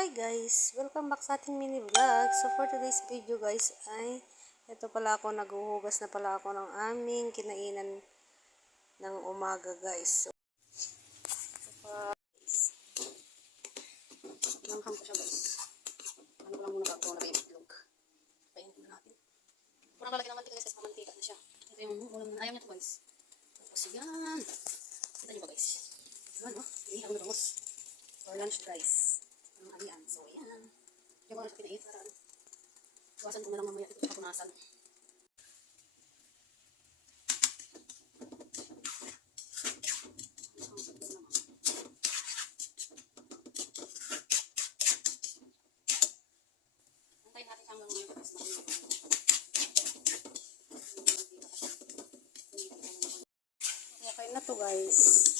Hi guys! Welcome back sa ating mini vlog. So for today's video guys ay ito pala ako, naghuhugas na pala ako ng aming kinainan ng umaga guys. So nanghang ko siya guys. Ano ko lang muna bago na yung itlog. Painin na natin. Murang lalagyan ng mantika guys kasi pamantika na siya. Ito yung ulam na ayaw niya to guys. Tapos yan. Kita niyo ba guys? Yan no? Hindi ako nagamos. For lunch guys. Ayan, so ayan. Yung mga pinait para iwasan ko na lang mamaya ito sa punasan. Antayin natin siyang lang ngayon. Okay na to guys.